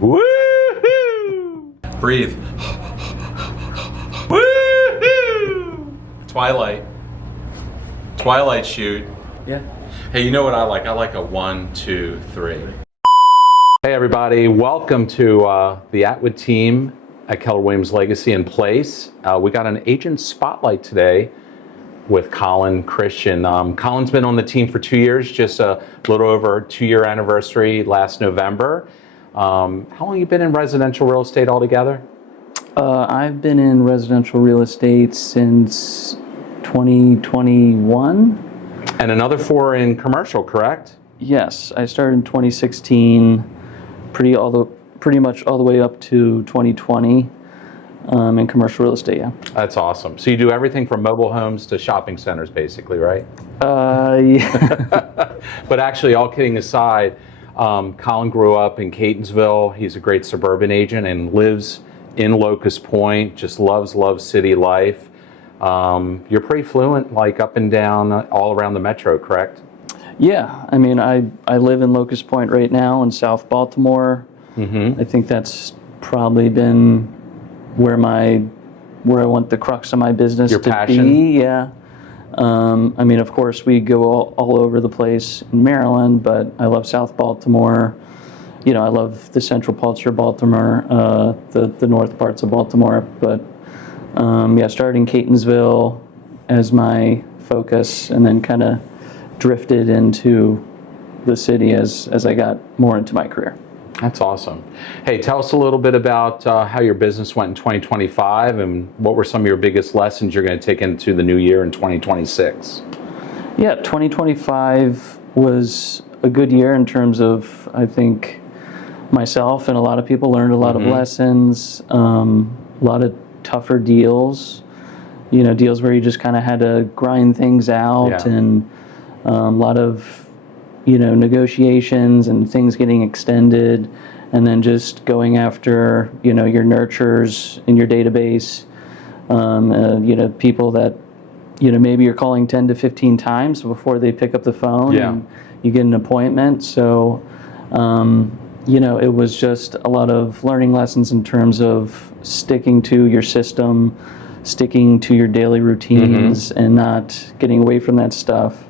Woo-hoo! Breathe. Woo-hoo! Twilight shoot. Yeah. Hey, you know what I like? I like a 1, 2, 3. Hey everybody, welcome to the Atwood team at Keller Williams Legacy in Place. We got an agent spotlight today with Colin Christian. Colin's been on the team for 2 years, just a little over 2-year anniversary last November. How long have you been in residential real estate altogether? I've been in residential real estate since 2021. And another 4 in commercial, correct? Yes, I started in 2016, pretty much all the way up to 2020 in commercial real estate, yeah. That's awesome. So you do everything from mobile homes to shopping centers, basically, right? Yeah. But actually, all kidding aside, Colin grew up in Catonsville. He's a great suburban agent and lives in Locust Point, just loves city life. You're pretty fluent, like up and down, all around the metro, correct? Yeah, I mean, I live in Locust Point right now in South Baltimore. Mm-hmm. I think that's probably been where I want the crux of my business Your to passion? be. Yeah. I mean, of course, we go all over the place in Maryland, but I love South Baltimore. You know, I love the central parts of Baltimore, the north parts of Baltimore. But yeah, started in Catonsville as my focus, and then kind of drifted into the city as I got more into my career. That's awesome. Hey, tell us a little bit about how your business went in 2025 and what were some of your biggest lessons you're going to take into the new year in 2026? Yeah, 2025 was a good year in terms of, I think, myself and a lot of people learned a lot of lessons, a lot of tougher deals, you know, deals where you just kind of had to grind things out, and a lot of, you know, negotiations and things getting extended, and then just going after, you know, your nurtures in your database, you know, people that, you know, maybe you're calling 10 to 15 times before they pick up the phone and you get an appointment. So, you know, it was just a lot of learning lessons in terms of sticking to your system, sticking to your daily routines, and not getting away from that stuff.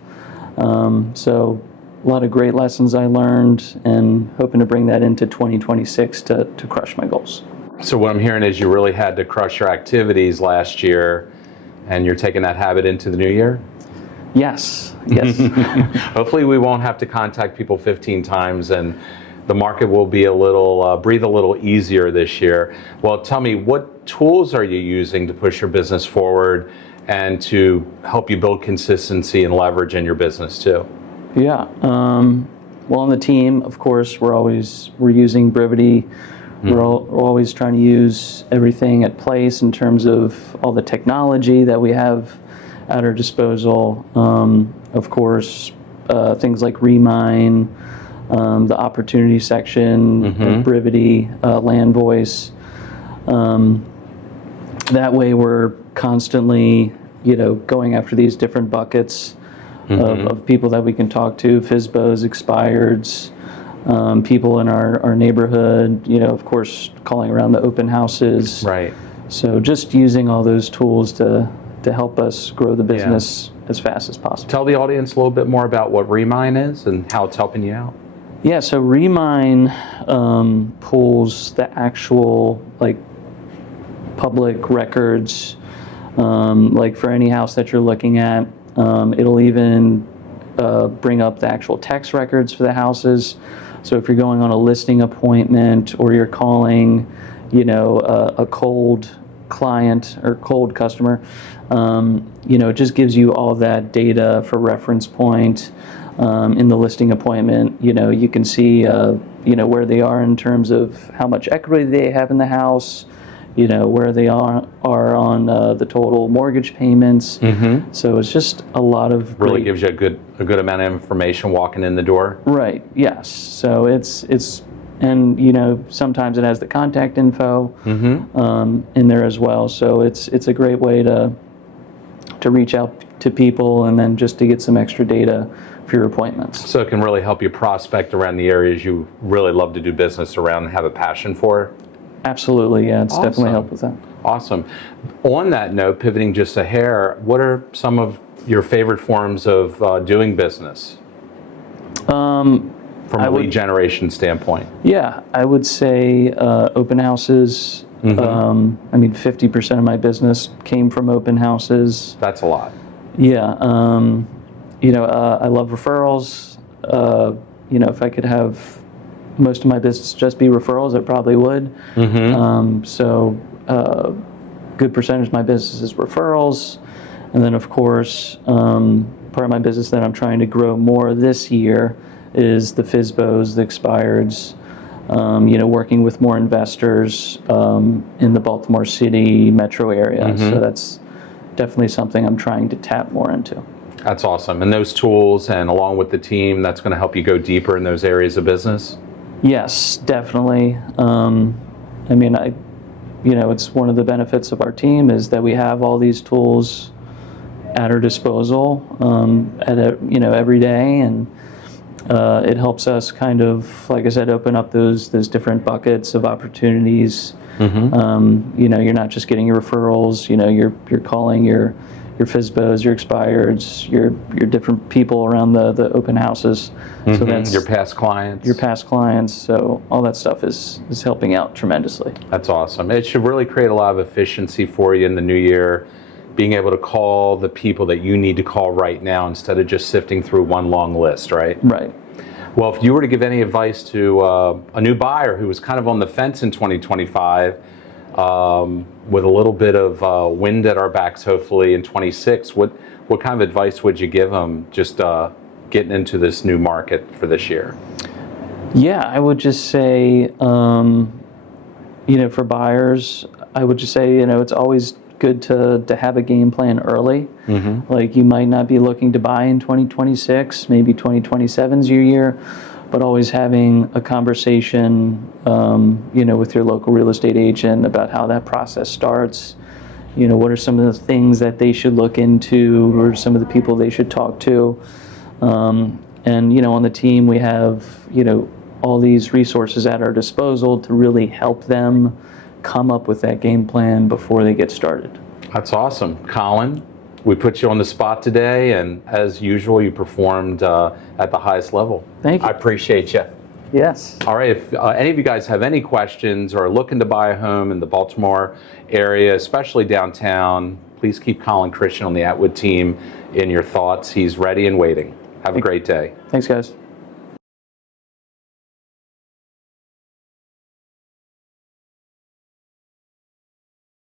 So a lot of great lessons I learned, and hoping to bring that into 2026 to crush my goals. So what I'm hearing is you really had to crush your activities last year, and you're taking that habit into the new year? Yes. Hopefully we won't have to contact people 15 times, and the market will be a little, breathe a little easier this year. Well, tell me, what tools are you using to push your business forward and to help you build consistency and leverage in your business too? Yeah. Well, on the team, of course, we're using Brevity. We're always trying to use everything at place in terms of all the technology that we have at our disposal. Of course, things like Remine, the opportunity section, Brevity, Land Voice. That way we're constantly, you know, going after these different buckets of people that we can talk to, FSBOs, expireds, people in our neighborhood, you know, of course, calling around the open houses. Right. So just using all those tools to help us grow the business as fast as possible. Tell the audience a little bit more about what Remine is and how it's helping you out. Yeah, so Remine pulls the actual, like, public records, like for any house that you're looking at. It'll even bring up the actual tax records for the houses. So if you're going on a listing appointment or you're calling, you know, a cold client or cold customer, you know, it just gives you all that data for reference point. In the listing appointment, you know, you can see, you know, where they are in terms of how much equity they have in the house, you know, where they are on the total mortgage payments. So it's just a lot of really gives you a good amount of information walking in the door. Right. Yes. So it's and you know, sometimes it has the contact info in there as well. So it's a great way to reach out to people, and then just to get some extra data your appointments. So it can really help you prospect around the areas you really love to do business around and have a passion for? Absolutely, yeah, it's definitely Awesome. helped with that. Awesome. On that note, pivoting just a hair, what are some of your favorite forms of doing business from a lead generation standpoint? Yeah, I would say open houses. I mean, 50% of my business came from open houses. That's a lot. Yeah, I love referrals. If I could have most of my business just be referrals, I probably would. Good percentage of my business is referrals. And then, of course, part of my business that I'm trying to grow more this year is the FSBOs, the expireds, working with more investors in the Baltimore City metro area. So that's definitely something I'm trying to tap more into. That's awesome. And those tools, and along with the team, that's going to help you go deeper in those areas of business? Yes, definitely. It's one of the benefits of our team is that we have all these tools at our disposal every day, and it helps us kind of, like I said, open up those different buckets of opportunities. You're not just getting your referrals. You're calling your FSBOs, your expireds, your different people around the open houses. So that's your past clients. Your past clients. So all that stuff is helping out tremendously. That's awesome. It should really create a lot of efficiency for you in the new year, being able to call the people that you need to call right now instead of just sifting through one long list, right? Right. Well, if you were to give any advice to a new buyer who was kind of on the fence in 2025, with a little bit of wind at our backs, hopefully in 26, what kind of advice would you give them just getting into this new market for this year? Yeah, I would just say, for buyers, I would just say, it's always good to have a game plan early. Like, you might not be looking to buy in 2026, maybe 2027 is your year, but always having a conversation, with your local real estate agent about how that process starts. What are some of the things that they should look into, or some of the people they should talk to. And on the team, we have, all these resources at our disposal to really help them come up with that game plan before they get started. That's awesome. Colin, we put you on the spot today, and as usual, you performed at the highest level. Thank you. I appreciate you. Yes. All right, if any of you guys have any questions or are looking to buy a home in the Baltimore area, especially downtown, please keep Colin Christian on the Atwood team in your thoughts. He's ready and waiting. Have a great day. Thanks, guys.